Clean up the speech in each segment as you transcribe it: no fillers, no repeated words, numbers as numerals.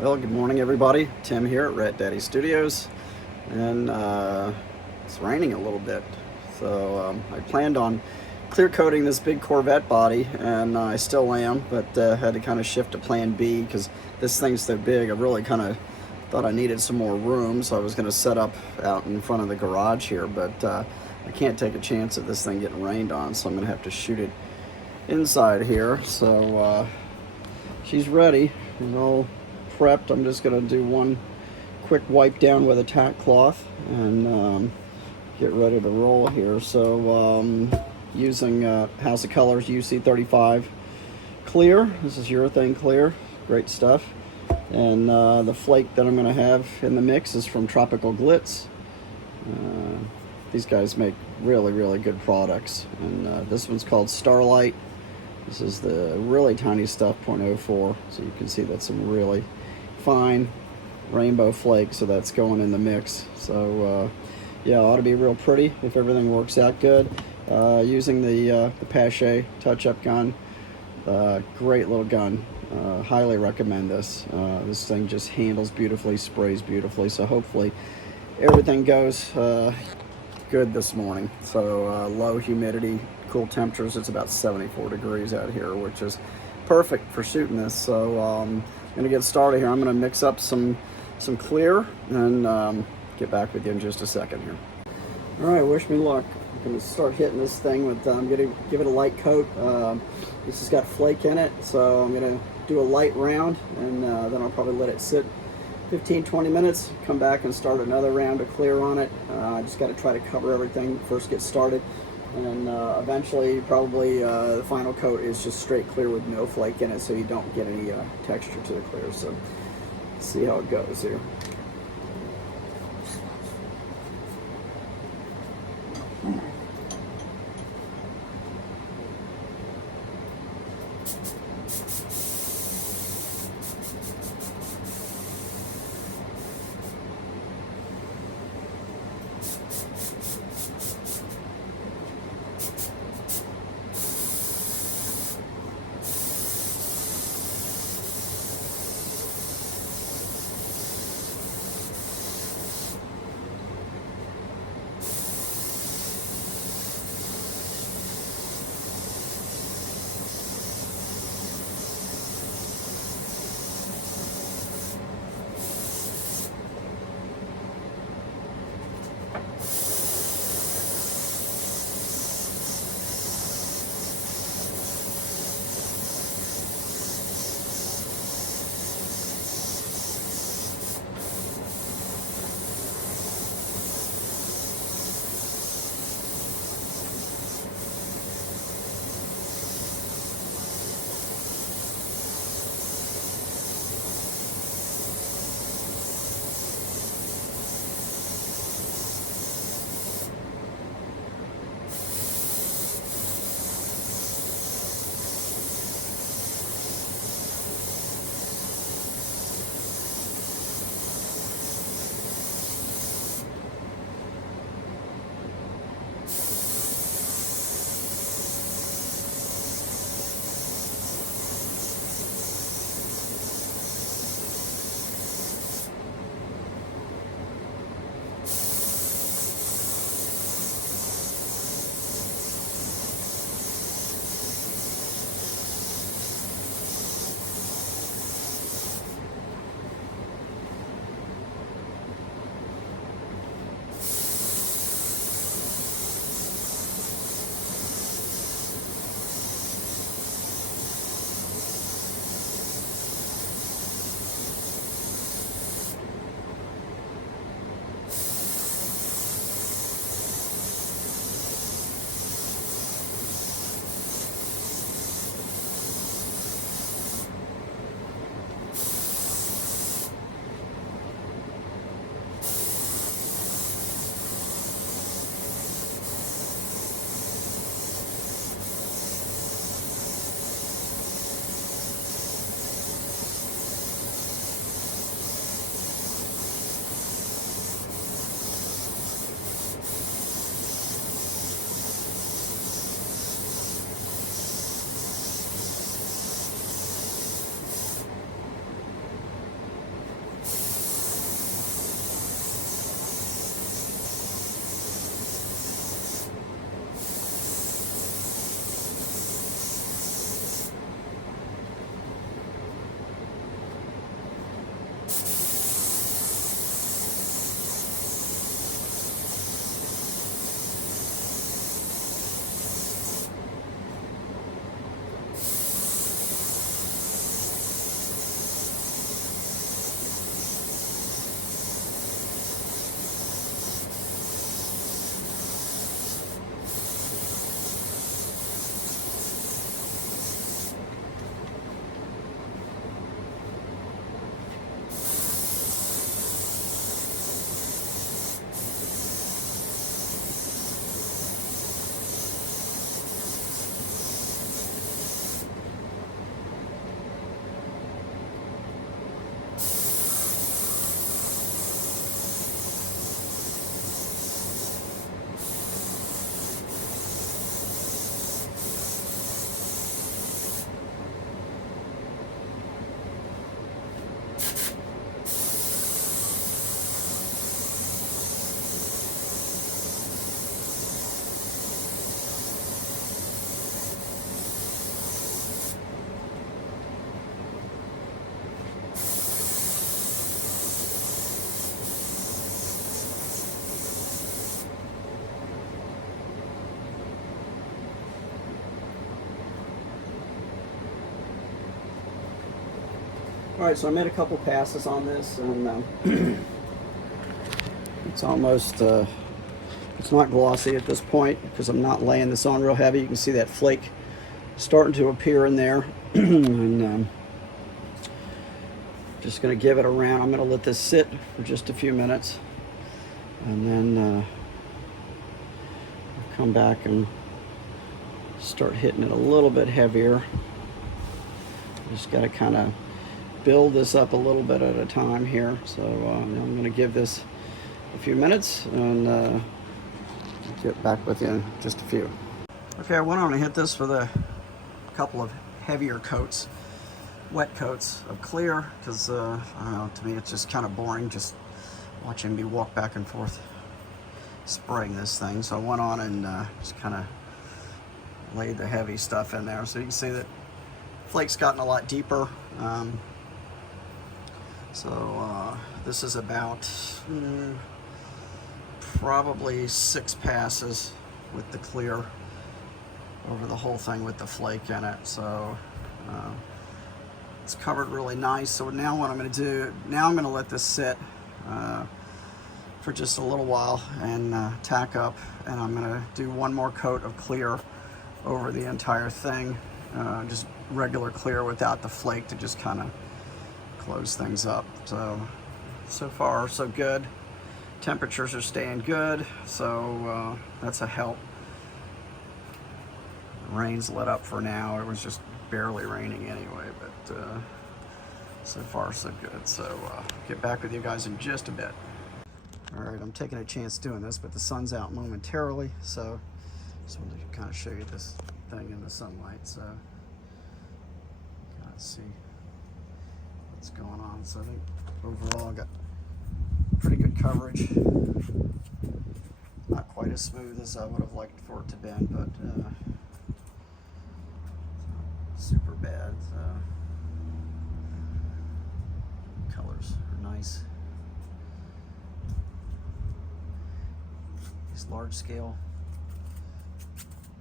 Well, good morning everybody. Tim here at Rat Daddy Studios, and it's raining a little bit. So I planned on clear coating this big Corvette body, and I still am, but had to kind of shift to plan B because this thing's so big. I really kind of thought I needed some more room, so I was going to set up out in front of the garage here, but I can't take a chance of this thing getting rained on, so I'm going to have to shoot it inside here. So she's ready and all prepped. I'm just going to do one quick wipe down with a tack cloth and get ready to roll here. So using House of Colors UC35 clear. This is urethane clear, great stuff. And the flake that I'm going to have in the mix is from Tropical Glitz. These guys make really good products, and this one's called Starlight. This is the really tiny stuff, 0.04, so you can see that's some really fine rainbow flake, so that's going in the mix. So yeah, it ought to be real pretty if everything works out good. Using the Pache touch-up gun, great little gun. Highly recommend this. This thing just handles beautifully, sprays beautifully, so hopefully everything goes good this morning. So low humidity, cool temperatures. It's about 74 degrees out here, which is perfect for shooting this. So I'm gonna get started here. I'm gonna mix up some clear and get back with you in just a second here. All right, wish me luck. I'm gonna start hitting this thing with, I'm gonna give it a light coat. This has got flake in it, so I'm gonna do a light round, and then I'll probably let it sit 15-20 minutes, come back and start another round of clear on it. I just got to try to cover everything, first get started, and eventually probably the final coat is just straight clear with no flake in it, so you don't get any texture to the clear. So let's see how it goes here. All right, so I made a couple passes on this, and it's almost, it's not glossy at this point because I'm not laying this on real heavy. You can see that flake starting to appear in there. And just going to give it a round. I'm going to let this sit for just a few minutes, and then come back and start hitting it a little bit heavier. Just got to kind of build this up a little bit at a time here. So I'm going to give this a few minutes and get back with you in just a few. Okay, I went on and hit this with a couple of heavier coats, wet coats of clear, because I don't know, to me it's just kind of boring just watching me walk back and forth spraying this thing. So I went on and just kind of laid the heavy stuff in there. So you can see that flake's gotten a lot deeper. This is about probably 6 passes with the clear over the whole thing with the flake in it. So it's covered really nice. So now what I'm going to do, now I'm going to let this sit for just a little while and tack up, and I'm going to do one more coat of clear over the entire thing, just regular clear without the flake, to just kind of close things up. So far so good. Temperatures are staying good, so that's a help. The rain's let up for now. It was just barely raining anyway, but so far so good. So get back with you guys in just a bit. All right, I'm taking a chance doing this, but the sun's out momentarily, so just wanted to kind of show you this thing in the sunlight. So kind of see what's going on. So I think overall I got pretty good coverage. Not quite as smooth as I would have liked for it to be, but super bad. Colors are nice. These large scale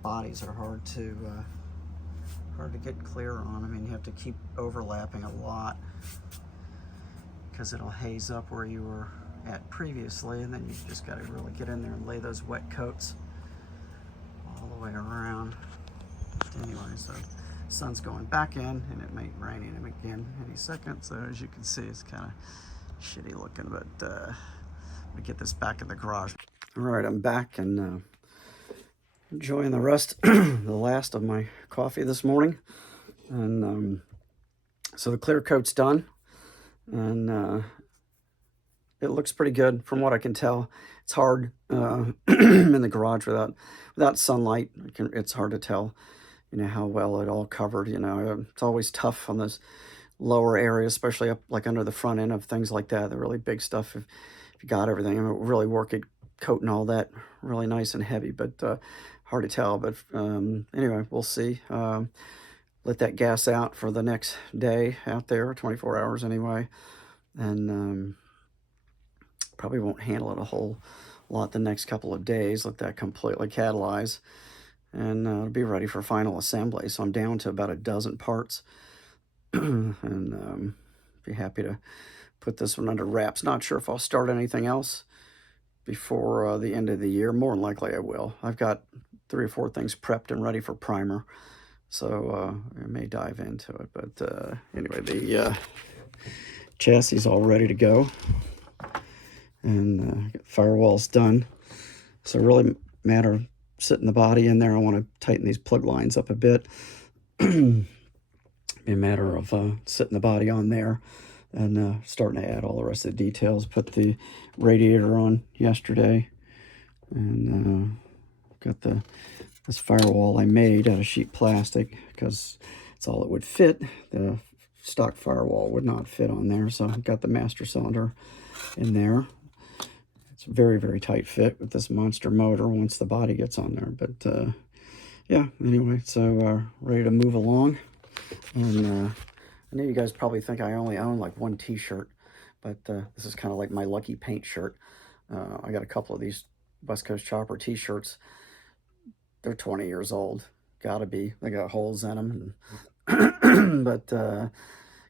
bodies are hard to get clear on. I mean, you have to keep overlapping a lot because it'll haze up where you were at previously, and then you just got to really get in there and lay those wet coats all the way around. Anyway, so sun's going back in, and it may rain in again any second. So as you can see, it's kind of shitty looking, but I'm gonna get this back in the garage. All right, I'm back and enjoying the rest, the last of my coffee this morning. And so the clear coat's done, and it looks pretty good from what I can tell. It's hard in the garage without sunlight. It's hard to tell, you know, how well it all covered. You know, it's always tough on those lower areas, especially up like under the front end of things like that. The really big stuff. If you got everything, I mean, really work it coating all that really nice and heavy, but hard to tell. But anyway, we'll see. Let that gas out for the next day out there, 24 hours anyway, and probably won't handle it a whole lot the next couple of days. Let that completely catalyze, and it'll be ready for final assembly. So I'm down to about a dozen parts, and be happy to put this one under wraps. Not sure if I'll start anything else before the end of the year. More than likely I will. I've got 3 or 4 things prepped and ready for primer, so I may dive into it. But anyway, the chassis is all ready to go, and firewall's done. So really matter of sitting the body in there. I want to tighten these plug lines up a bit. Be a matter of sitting the body on there and starting to add all the rest of the details. Put the radiator on yesterday, and got this firewall I made out of sheet plastic because it's all it would fit. The stock firewall would not fit on there, so I've got the master cylinder in there. It's a very, very tight fit with this monster motor once the body gets on there. But yeah, anyway, so ready to move along. And I know you guys probably think I only own like 1 t-shirt, but this is kind of like my lucky paint shirt. I got a couple of these West Coast Chopper t-shirts. They're 20 years old. Gotta be. They got holes in them. But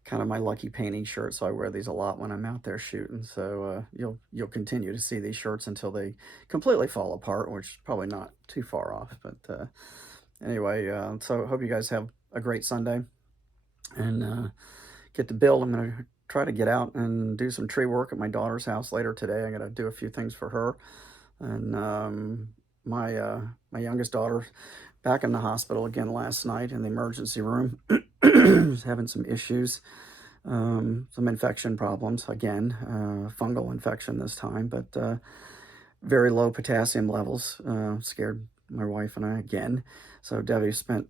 kind of my lucky painting shirt, so I wear these a lot when I'm out there shooting. So you'll continue to see these shirts until they completely fall apart, which is probably not too far off. But anyway, so I hope you guys have a great Sunday and get to build. I'm going to try to get out and do some tree work at my daughter's house later today. I got to do a few things for her, and my youngest daughter back in the hospital again last night in the emergency room. Was having some issues, some infection problems again, fungal infection this time, but very low potassium levels. Scared my wife and I again. So Debbie spent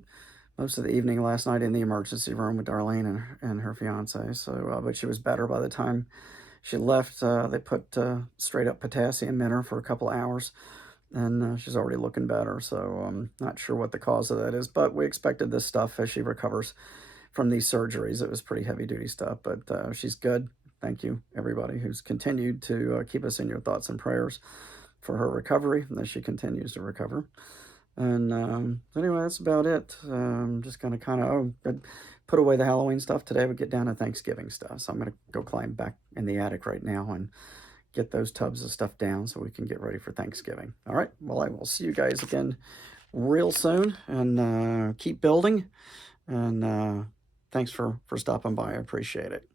most of the evening last night in the emergency room with Darlene and her fiance. So, but she was better by the time she left. They put straight up potassium in her for a couple hours, and she's already looking better. So I'm not sure what the cause of that is, but we expected this stuff as she recovers from these surgeries. It was pretty heavy duty stuff, but she's good. Thank you, everybody who's continued to keep us in your thoughts and prayers for her recovery as she continues to recover. And anyway, that's about it. Just gonna kind of put away the Halloween stuff today. We get down to Thanksgiving stuff, so I'm gonna go climb back in the attic right now and get those tubs of stuff down so we can get ready for Thanksgiving. All right, well, I will see you guys again real soon, and keep building. And thanks for stopping by. I appreciate it.